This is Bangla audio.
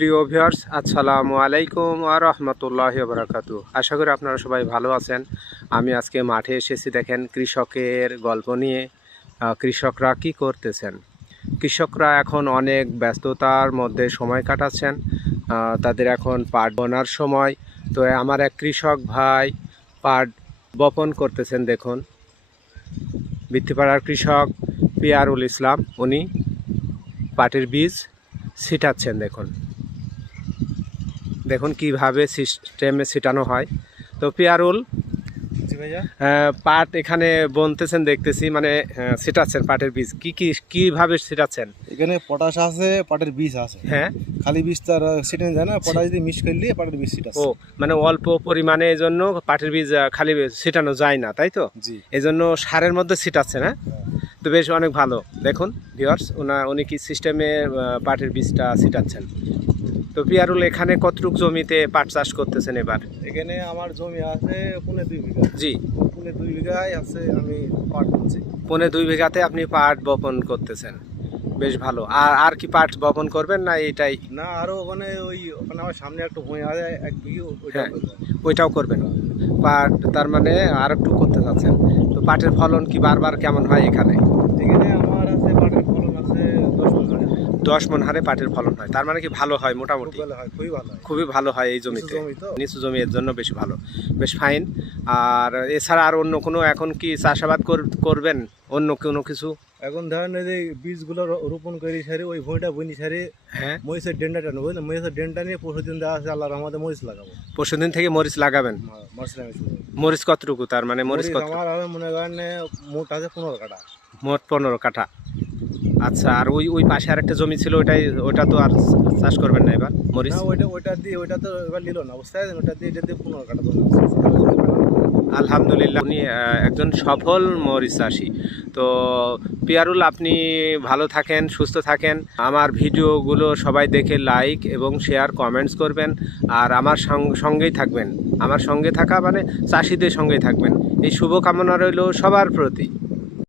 প্রিয় ভিউয়ার্স, আসসালামু আলাইকুম ওয়া রাহমাতুল্লাহি ওয়া বারাকাতুহু। আশা করি আপনারা সবাই ভালো আছেন। আমি আজকে মাঠে এসেছি, দেখেন কৃষকের গল্প নিয়ে। কৃষকরা কি করতেছেন। কৃষকরা এখন অনেক ব্যস্ততার মধ্যে সময় কাটাচ্ছেন। তাদের এখন পাট বোনার সময়। তো আমার এক কৃষক ভাই পাট বপন করতেছেন। দেখুন, বৃত্তিপাড়ার কৃষক পিয়ারুল ইসলাম, উনি পাটের বীজ ছিটাচ্ছেন। দেখুন কিভাবে সিস্টেমে ছিটানো হয়। তো পিয়ারুল, পাট এখানে বুনতেছেন দেখতেছি, মানে ছিটাচ্ছেন পাটের বীজ। কিভাবে ছিটাচ্ছেন? এখানে পটাশ আছে, পাটের বীজ আছে। হ্যাঁ, খালি বীজ তার ছিটানো যায় না, পটাশ দিয়ে মিক্স করলে পাটের বীজ ছিটাচ্ছে। ও মানে অল্প পরিমাণে, এই জন্য পাটের বীজ খালি ছিটানো যায় না, তাই তো? জি, এই জন্য সারের মধ্যে ছিটাচ্ছেন। হ্যাঁ, তো বেশ অনেক ভালো। দেখুন ভিউয়ার্স, উনি কি সিস্টেমে পাটের বীজটা ছিটাচ্ছেন। তো পিয়ারুল, এখানে কতটুক জমিতে পাট চাষ করতেছেন এবার? এখানে আমার জমি আছে 2.5 বিঘা। জি, 2.5 বিঘায় আছে আমি পাট করছি। 2.5 বিঘাতে আপনি পাট বপন করতেছেন, বেশ ভালো। আর কি পাট বপন করবেন না এটাই? না, আরো ওখানে আমার সামনে একটা ভূমি আছে 1 বিঘা, হ্যাঁ, ওইটাও করবেন। পাট তার মানে আর একটু করতে চাচ্ছেন। তো পাটের ফলন কি বারবার কেমন হয় এখানে? এখানে আমার আছে পাটের ফলন আছে 10 মণ হারে। 10 মণ হারে পাটের ফলন হয়, তার মানে কি ভালো হয় মোটামুটি? খুব ভালো হয়, খুবই ভালো হয়। খুবই ভালো হয় এই জমিতে। জমি তো নিচু জমি, এর জন্য বেশি ভালো, বেশ ফাইন। আর এছাড়া আর অন্য কোনো এখন কি চাষাবাদ করবেন, অন্য কোনো কিছু? এখন ধরেন এই যে বীজগুলো রোপণ করে সারি ওই ভূমিটা বুনি সারি। হ্যাঁ, মরিচের ডেন্ডাটা নেবো, বুঝলেন? মরিচের ডেন্ডা নিয়ে পরশুদিন দেওয়া আছে, আল্লাহর রহমতে মরিচ লাগাবো। পরশুদিন থেকে মরিচ লাগাবেন। মরিচ লাগাই শুরু। মরিচ কতটুকু, তার মানে মরিচ কত? আমার হবে মনে করেন মোট আছে 15 কাঠা। মোট 15 কাঠা। আচ্ছা, আর ওই পাশে আরেকটা জমি ছিল, ওটা তো আর চাষ করবেন না এবার মরিচ? না, ওইটা তো এবার নিল না, বুঝতে পারছেন? এটা দিয়ে 15 কাঠা জমি। আলহামদুলিল্লাহ, উনি একজন সফল মরিচ চাষি। তো পিয়ারুল, আপনি ভালো থাকেন, সুস্থ থাকেন। আমার ভিডিওগুলো সবাই দেখে লাইক এবং শেয়ার কমেন্টস করবেন। আর আমার সঙ্গেই থাকবেন। আমার সঙ্গে থাকা মানে চাষিদের সঙ্গেই থাকবেন, এই শুভকামনা রইল সবার প্রতি।